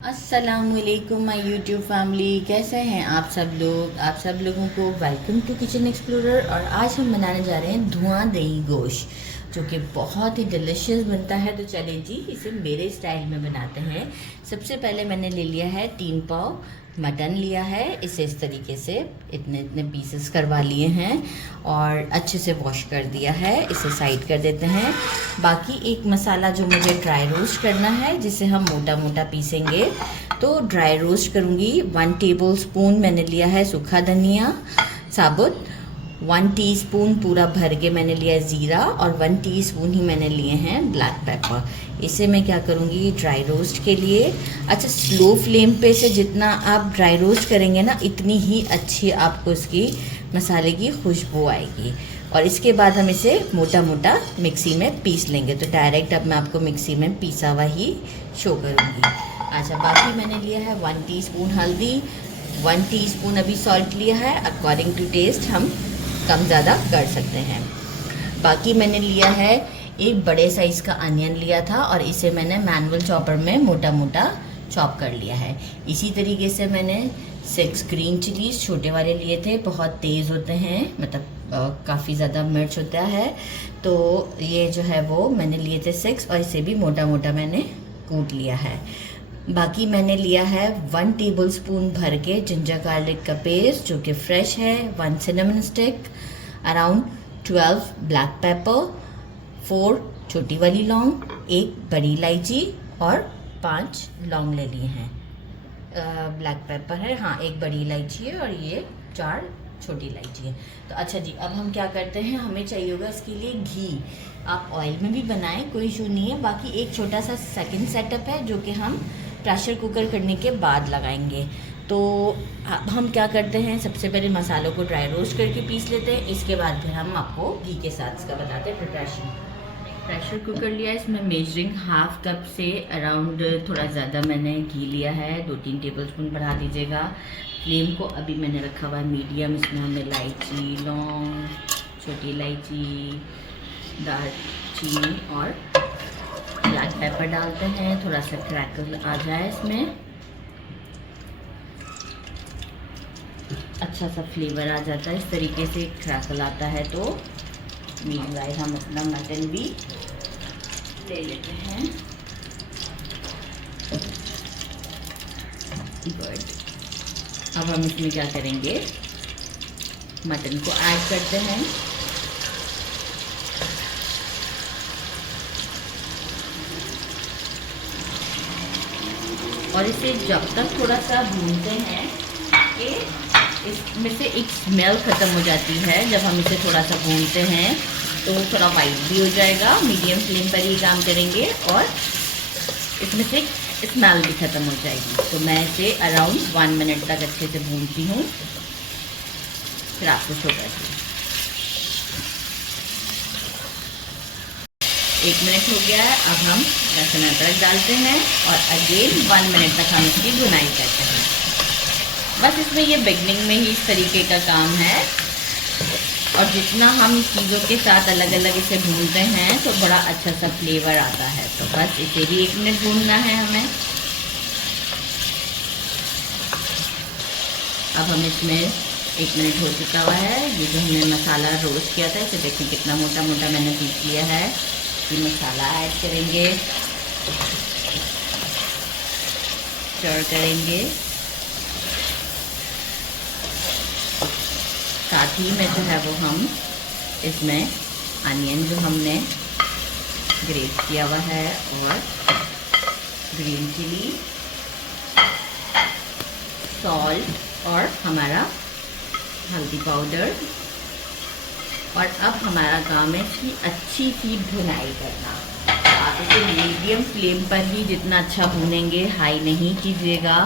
अस्सलाम वालेकुम my YouTube family. कैसे हैं आप सब लोगों को वेलकम टू किचन एक्सप्लोरर। और आज हम बनाने जा रहे हैं धुआंधार गोश्त, जो कि बहुत ही डिलीशियस बनता है। तो चलें जी, इसे मेरे स्टाइल में बनाते हैं। सबसे पहले मैंने ले लिया है 3 पाव मटन लिया है। इसे इस तरीके से इतने इतने पीसेस करवा लिए हैं और अच्छे से वॉश कर दिया है। इसे साइड कर देते हैं। बाकी एक मसाला जो मुझे ड्राई रोस्ट करना है, जिसे हम मोटा मोटा पीसेंगे। तो ड्राई रोस्ट करूँगी। 1 टेबल स्पून मैंने लिया है सूखा धनिया साबुत, 1 टीस्पून पूरा भर के मैंने लिया ज़ीरा और 1 टीस्पून ही मैंने लिए हैं ब्लैक पेपर। इसे मैं क्या करूँगी ड्राई रोस्ट के लिए। अच्छा, स्लो फ्लेम पे से जितना आप ड्राई रोस्ट करेंगे ना, इतनी ही अच्छी आपको इसकी मसाले की खुशबू आएगी। और इसके बाद हम इसे मोटा मोटा मिक्सी में पीस लेंगे। तो डायरेक्ट अब मैं आपको मिक्सी में पीसा हुआ ही शो करूँगी। अच्छा, बाकी मैंने लिया है 1 टीस्पून हल्दी, 1 टीस्पून अभी सॉल्ट लिया है। अकॉर्डिंग टू टेस्ट हम कम ज़्यादा कर सकते हैं। बाकी मैंने लिया है एक बड़े साइज़ का अनियन लिया था और इसे मैंने मैनुअल चॉपर में मोटा मोटा चॉप कर लिया है। इसी तरीके से मैंने 6 ग्रीन चिलीज़ छोटे वाले लिए थे, बहुत तेज़ होते हैं, मतलब काफ़ी ज़्यादा मिर्च होता है। तो ये जो है वो मैंने लिए थे 6 और इसे भी मोटा मोटा मैंने कूट लिया है। बाकी मैंने लिया है 1 टेबल स्पून भर के जिंजर गार्लिक का पेस्ट, जो कि फ्रेश है, 1 cinnamon stick, around 12 black pepper, 4 छोटी वाली लौंग, 1 बड़ी इलायची और 5 लौंग ले लिए हैं। ब्लैक पेपर है, हाँ, 1 बड़ी इलायची है और ये 4 छोटी इलायची है। तो अच्छा जी, अब हम क्या करते हैं, हमें चाहिए होगा इसके लिए घी। आप ऑयल में भी बनाएं, कोई इशू नहीं है। बाकी एक छोटा सा सेकंड सेटअप है, जो कि हम प्रेशर कुकर करने के बाद लगाएंगे। तो अब हम क्या करते हैं, सबसे पहले मसालों को ड्राई रोस्ट करके पीस लेते हैं। इसके बाद फिर हम आपको घी के साथ इसका बताते हैं प्रिपरेशन। प्रेशर कुकर लिया, इसमें मेजरिंग हाफ कप से अराउंड थोड़ा ज़्यादा मैंने घी लिया है, 2-3 टेबल स्पून बढ़ा दीजिएगा। फ्लेम को अभी मैंने रखा हुआ है मीडियम। इसमें हम इलायची, लौंग, छोटी इलायची, दालचीनी और ब्लैक पेपर डालते हैं। थोड़ा सा क्रैकल आ जाए इसमें, अच्छा सा फ्लेवर आ जाता है। इस तरीके से क्रैकल आता है तो मीनवाइल हम अपना मटन भी ले लेते हैं। गुड। अब हम इसमें क्या करेंगे, मटन को ऐड करते हैं। और इसे जब तक थोड़ा सा भूनते हैं कि इसमें से एक स्मेल ख़त्म हो जाती है। जब हम इसे थोड़ा सा भूनते हैं तो थोड़ा वाइट भी हो जाएगा। मीडियम फ्लेम पर ही काम करेंगे और इसमें से स्मेल भी ख़त्म हो जाएगी। तो मैं इसे अराउंड 1 मिनट तक अच्छे से भूनती हूँ, फिर आपको शो करती हूँ। 1 मिनट हो गया है। अब हम लहसुन अदरक डालते हैं और अगेन 1 मिनट तक हम इसकी भुनाई करते हैं। बस इसमें ये बिगनिंग में ही इस तरीके का काम है। और जितना हम चीज़ों के साथ अलग अलग इसे भूनते हैं तो बड़ा अच्छा सा फ्लेवर आता है। तो बस इसे भी 1 मिनट भूनना है हमें। अब हम इसमें 1 मिनट हो चुका हुआ है। ये जो हमने मसाला रोस्ट किया था, इसे देखिए कितना मोटा मोटा मैंने पीस लिया है। ये मसाला ऐड करेंगे, स्टर करेंगे। साथ ही में जो है वो हम इसमें अनियन जो हमने ग्रेट किया हुआ है और ग्रीन चिली, सॉल्ट और हमारा हल्दी पाउडर। और अब हमारा काम है इसकी अच्छी सी भुनाई करना। आप इसे मीडियम फ्लेम पर ही जितना अच्छा भूनेंगे, हाई नहीं कीजिएगा,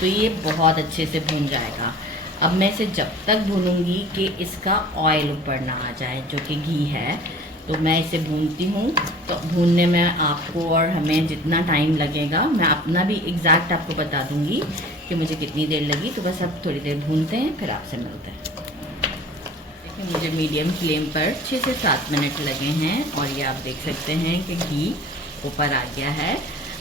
तो ये बहुत अच्छे से भून जाएगा। अब मैं इसे जब तक भूनूंगी कि इसका ऑयल ऊपर ना आ जाए, जो कि घी है। तो मैं इसे भूनती हूँ। तो भूनने में आपको और हमें जितना टाइम लगेगा, मैं अपना भी एग्जैक्ट आपको बता दूँगी कि मुझे कितनी देर लगी। तो बस अब थोड़ी देर भूनते हैं, फिर आपसे मिलते हैं। देखिए, मुझे मीडियम फ्लेम पर 6 से 7 मिनट लगे हैं और ये आप देख सकते हैं कि घी ऊपर आ गया है।